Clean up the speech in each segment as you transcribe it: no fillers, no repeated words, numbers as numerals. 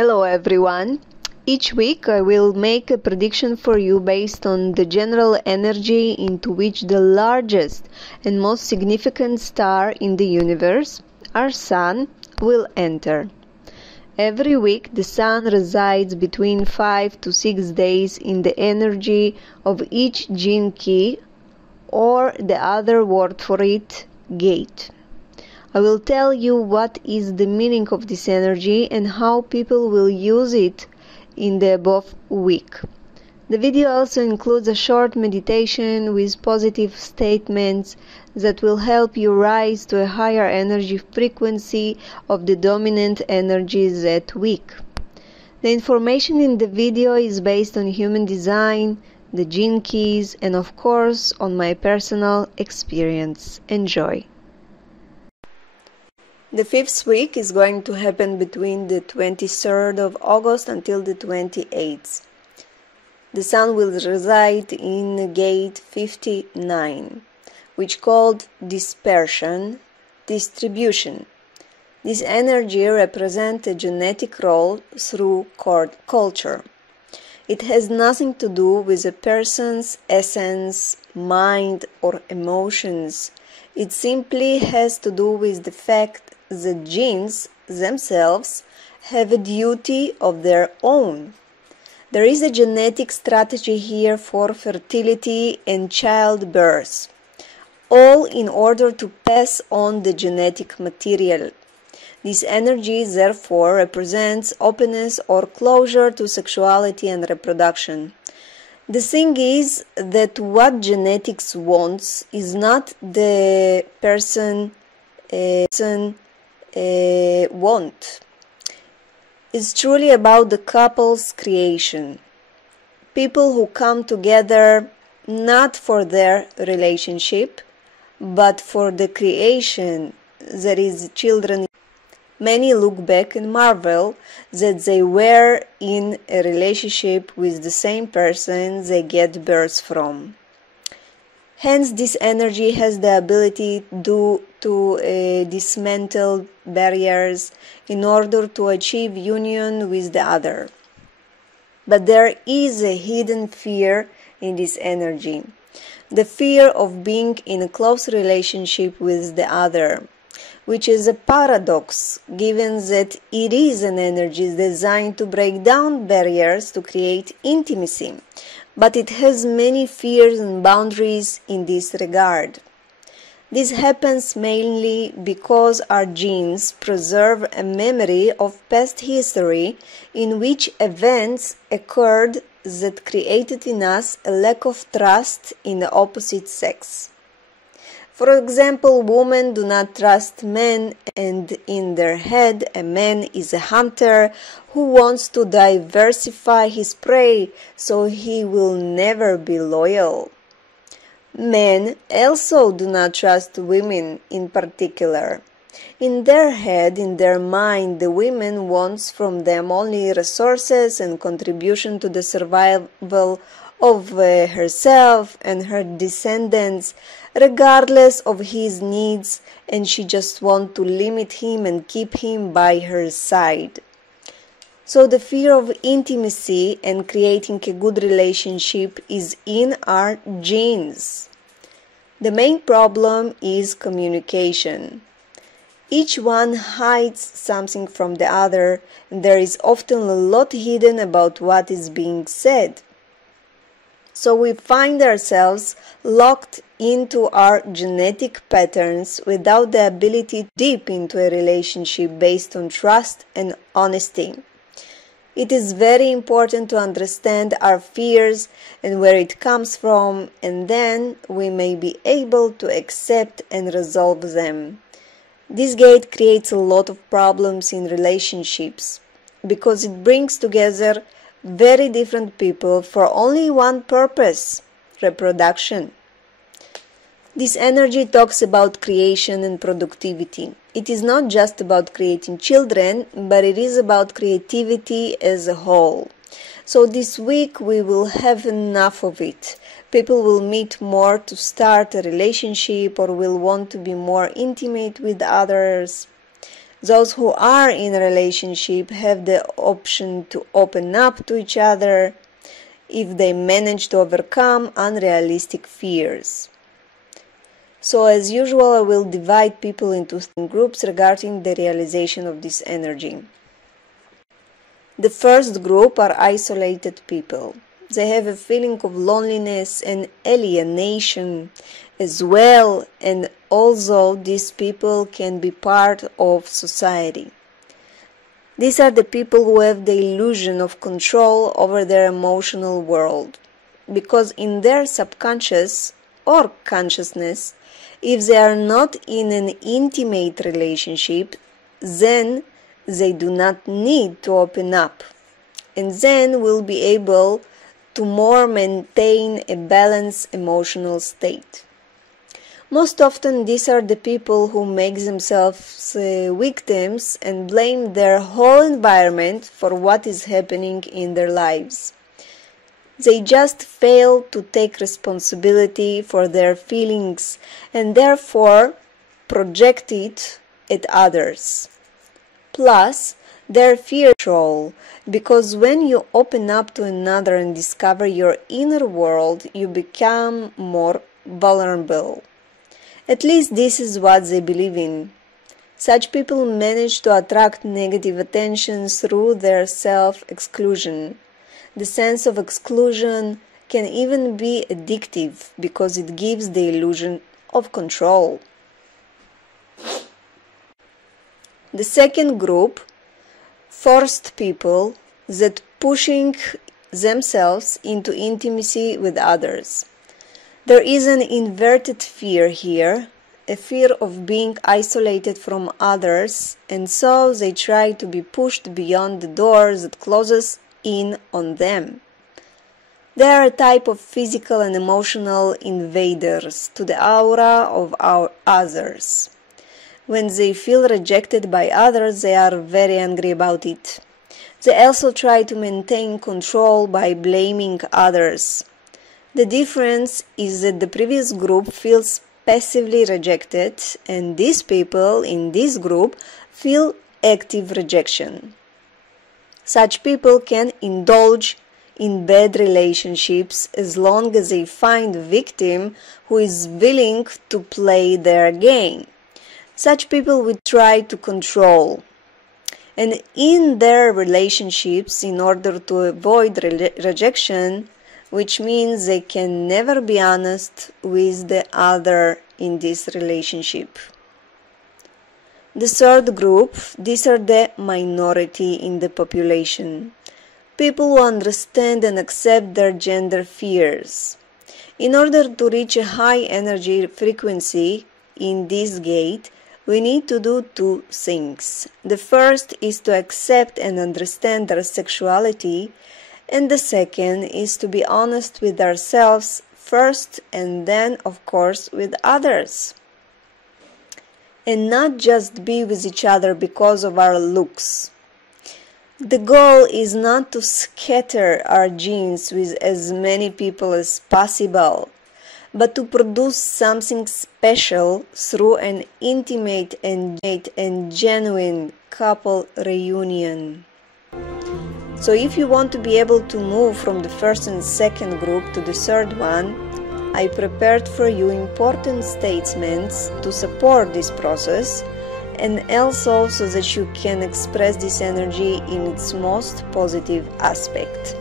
Hello everyone. Each week I will make a prediction for you based on the general energy into which the largest and most significant star in the universe, our Sun, will enter. Every week the Sun resides between 5 to 6 days in the energy of each gene key, or the other word for it, gate. I will tell you what is the meaning of this energy and how people will use it in the above week. The video also includes a short meditation with positive statements that will help you rise to a higher energy frequency of the dominant energies that week. The information in the video is based on human design, the gene keys, and of course on my personal experience. Enjoy! The fifth week is going to happen between the 23rd of August until the 28th. The Sun will reside in gate 59, which called dispersion, distribution. This energy represents a genetic role through culture. It has nothing to do with a person's essence, mind, or emotions. It simply has to do with the fact the genes themselves have a duty of their own. There is a genetic strategy here for fertility and childbirth, all in order to pass on the genetic material. This energy therefore represents openness or closure to sexuality and reproduction. The thing is that what genetics wants is not the person want. It's truly about the couple's creation. People who come together not for their relationship, but for the creation, that is, children. Many look back and marvel that they were in a relationship with the same person they get birth from. Hence, this energy has the ability to dismantle barriers in order to achieve union with the other. But there is a hidden fear in this energy, the fear of being in a close relationship with the other, which is a paradox given that it is an energy designed to break down barriers to create intimacy. But it has many fears and boundaries in this regard. This happens mainly because our genes preserve a memory of past history in which events occurred that created in us a lack of trust in the opposite sex. For example, women do not trust men, and in their head a man is a hunter who wants to diversify his prey so he will never be loyal. Men also do not trust women in particular. In their head, in their mind, the woman wants from them only resources and contribution to the survival of herself and her descendants, regardless of his needs, and she just wants to limit him and keep him by her side. So the fear of intimacy and creating a good relationship is in our genes. The main problem is communication. Each one hides something from the other, and there is often a lot hidden about what is being said. So we find ourselves locked into our genetic patterns without the ability to deep into a relationship based on trust and honesty. It is very important to understand our fears and where it comes from, and then we may be able to accept and resolve them. This gate creates a lot of problems in relationships because it brings together very different people for only one purpose, reproduction. This energy talks about creation and productivity. It is not just about creating children, but it is about creativity as a whole. So this week we will have enough of it. People will meet more to start a relationship or will want to be more intimate with others. Those who are in a relationship have the option to open up to each other if they manage to overcome unrealistic fears. So as usual, I will divide people into groups regarding the realization of this energy. The first group are isolated people. They have a feeling of loneliness and alienation as well, and also these people can be part of society. These are the people who have the illusion of control over their emotional world, because in their subconscious or consciousness, if they are not in an intimate relationship, then they do not need to open up, and then will be able to more maintain a balanced emotional state. Most often these are the people who make themselves victims and blame their whole environment for what is happening in their lives. They just fail to take responsibility for their feelings and therefore project it at others. Plus, their fear control, because when you open up to another and discover your inner world, you become more vulnerable. At least this is what they believe in. Such people manage to attract negative attention through their self-exclusion. The sense of exclusion can even be addictive because it gives the illusion of control. The second group, forced people that pushing themselves into intimacy with others. There is an inverted fear here, a fear of being isolated from others, and so they try to be pushed beyond the door that closes in on them. They are a type of physical and emotional invaders to the aura of our others. When they feel rejected by others, they are very angry about it. They also try to maintain control by blaming others. The difference is that the previous group feels passively rejected, and these people in this group feel active rejection. Such people can indulge in bad relationships as long as they find a victim who is willing to play their game. Such people will try to control. And in their relationships, in order to avoid rejection, which means they can never be honest with the other in this relationship. The third group, these are the minority in the population. People who understand and accept their gender fears. In order to reach a high energy frequency in this gate, we need to do two things. The first is to accept and understand their sexuality, and the second is to be honest with ourselves first and then, of course, with others. And not just be with each other because of our looks. The goal is not to scatter our genes with as many people as possible, but to produce something special through an intimate and genuine couple reunion. So if you want to be able to move from the first and second group to the third one, I prepared for you important statements to support this process, and also so that you can express this energy in its most positive aspect.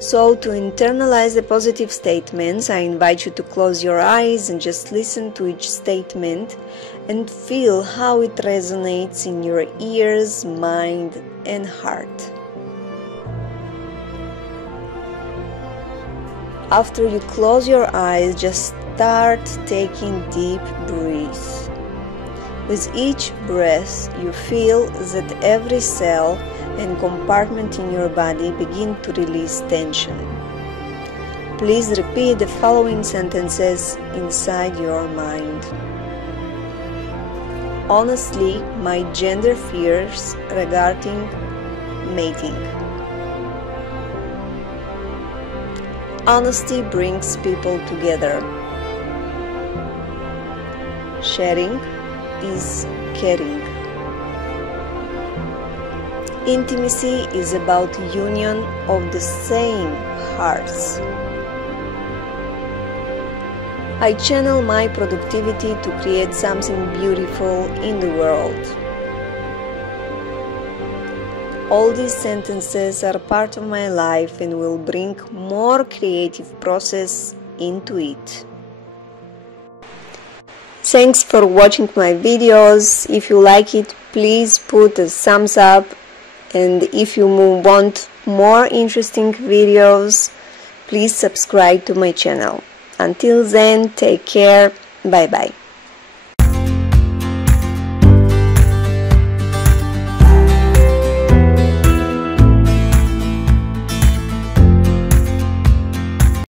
So to internalize the positive statements, I invite you to close your eyes and just listen to each statement and feel how it resonates in your ears, mind, and heart. After you close your eyes, just start taking deep breaths. With each breath, you feel that every cell and compartment in your body begin to release tension. Please repeat the following sentences inside your mind. Honestly, my gender fears regarding mating. Honesty brings people together. Sharing is caring. Intimacy is about union of the same hearts. I channel my productivity to create something beautiful in the world. All these sentences are part of my life and will bring more creative process into it. Thanks for watching my videos. If you like it, please put a thumbs up, and if you want more interesting videos, please subscribe to my channel. Until then, take care. Bye bye.